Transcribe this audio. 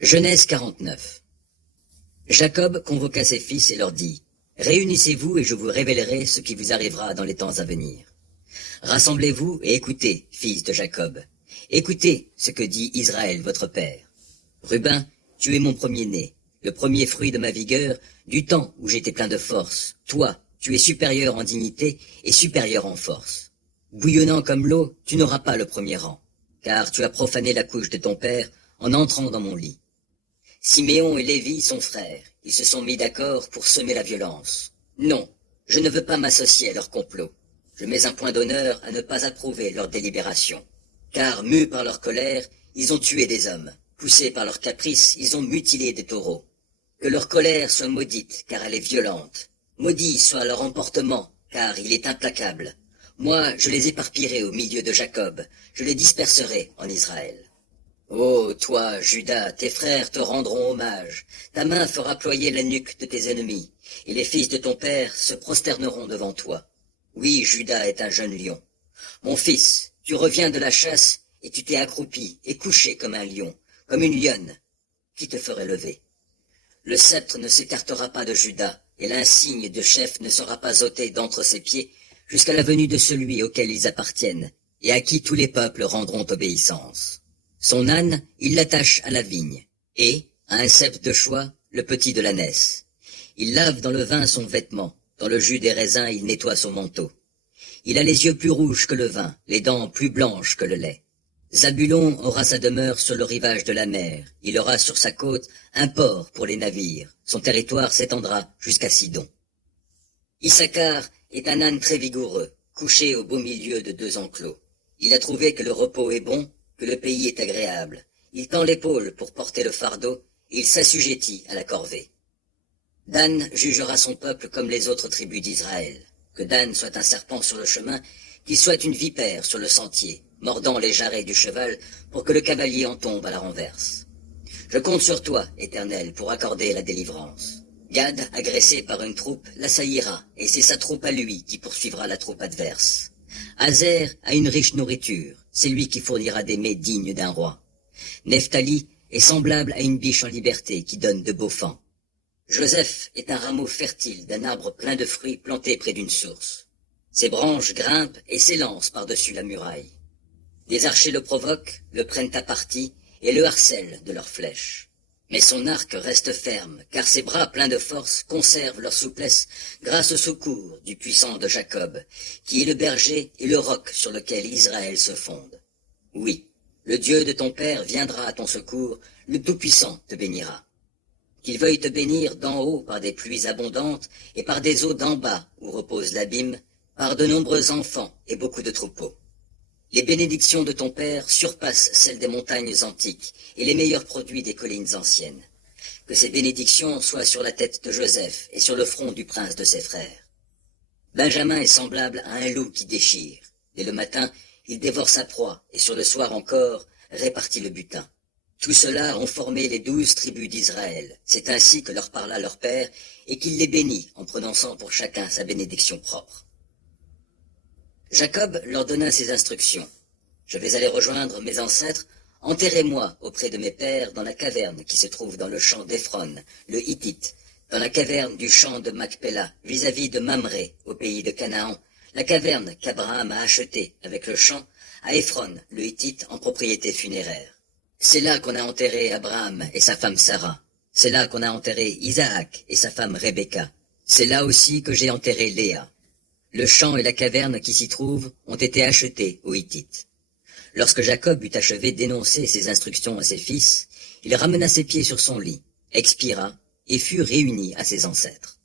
Genèse 49. Jacob convoqua ses fils et leur dit, « Réunissez-vous et je vous révélerai ce qui vous arrivera dans les temps à venir. Rassemblez-vous et écoutez, fils de Jacob. Écoutez ce que dit Israël, votre père. Ruben, tu es mon premier-né, le premier fruit de ma vigueur, du temps où j'étais plein de force. Toi, tu es supérieur en dignité et supérieur en force. Bouillonnant comme l'eau, tu n'auras pas le premier rang, car tu as profané la couche de ton père en entrant dans mon lit. Siméon et Lévi sont frères, ils se sont mis d'accord pour semer la violence. Non, je ne veux pas m'associer à leur complot. Je mets un point d'honneur à ne pas approuver leur délibération. Car, mus par leur colère, ils ont tué des hommes. Poussés par leur caprice, ils ont mutilé des taureaux. Que leur colère soit maudite, car elle est violente. Maudit soit leur emportement, car il est implacable. Moi, je les éparpillerai au milieu de Jacob, je les disperserai en Israël. Ô toi, Juda, tes frères te rendront hommage, ta main fera ployer la nuque de tes ennemis, et les fils de ton père se prosterneront devant toi. Oui, Juda est un jeune lion. Mon fils, tu reviens de la chasse, et tu t'es accroupi et couché comme un lion, comme une lionne. Qui te ferait lever? Le sceptre ne s'écartera pas de Juda, et l'insigne de chef ne sera pas ôté d'entre ses pieds, jusqu'à la venue de celui auquel ils appartiennent, et à qui tous les peuples rendront obéissance. Son âne, il l'attache à la vigne, et, à un cep de choix, le petit de l'ânesse. Il lave dans le vin son vêtement, dans le jus des raisins il nettoie son manteau. Il a les yeux plus rouges que le vin, les dents plus blanches que le lait. Zabulon aura sa demeure sur le rivage de la mer, il aura sur sa côte un port pour les navires, son territoire s'étendra jusqu'à Sidon. Issachar est un âne très vigoureux, couché au beau milieu de deux enclos. Il a trouvé que le repos est bon, que le pays est agréable. Il tend l'épaule pour porter le fardeau, et il s'assujettit à la corvée. Dan jugera son peuple comme les autres tribus d'Israël. Que Dan soit un serpent sur le chemin, qu'il soit une vipère sur le sentier, mordant les jarrets du cheval pour que le cavalier en tombe à la renverse. Je compte sur toi, Éternel, pour accorder la délivrance. Gad, agressé par une troupe, l'assaillira, et c'est sa troupe à lui qui poursuivra la troupe adverse. Azer a une riche nourriture, c'est lui qui fournira des mets dignes d'un roi. Nephtali est semblable à une biche en liberté qui donne de beaux fans. Joseph est un rameau fertile d'un arbre plein de fruits planté près d'une source. Ses branches grimpent et s'élancent par-dessus la muraille. Des archers le provoquent, le prennent à partie et le harcèlent de leurs flèches. Mais son arc reste ferme, car ses bras pleins de force conservent leur souplesse grâce au secours du puissant de Jacob, qui est le berger et le roc sur lequel Israël se fonde. Oui, le Dieu de ton père viendra à ton secours, le Tout-Puissant te bénira. Qu'il veuille te bénir d'en haut par des pluies abondantes et par des eaux d'en bas où repose l'abîme, par de nombreux enfants et beaucoup de troupeaux. Les bénédictions de ton père surpassent celles des montagnes antiques et les meilleurs produits des collines anciennes. Que ces bénédictions soient sur la tête de Joseph et sur le front du prince de ses frères. Benjamin est semblable à un loup qui déchire. Dès le matin, il dévore sa proie et sur le soir encore répartit le butin. Tout cela ont formé les 12 tribus d'Israël. C'est ainsi que leur parla leur père et qu'il les bénit en prononçant pour chacun sa bénédiction propre. Jacob leur donna ces instructions. Je vais aller rejoindre mes ancêtres, enterrez-moi auprès de mes pères dans la caverne qui se trouve dans le champ d'Ephron, le Hittite, dans la caverne du champ de Macpéla, vis-à-vis de Mamré, au pays de Canaan, la caverne qu'Abraham a achetée avec le champ à Ephron, le Hittite, en propriété funéraire. C'est là qu'on a enterré Abraham et sa femme Sarah. C'est là qu'on a enterré Isaac et sa femme Rebecca. C'est là aussi que j'ai enterré Léa. Le champ et la caverne qui s'y trouvent ont été achetés aux Hittites. Lorsque Jacob eut achevé d'énoncer ses instructions à ses fils, il ramena ses pieds sur son lit, expira et fut réuni à ses ancêtres.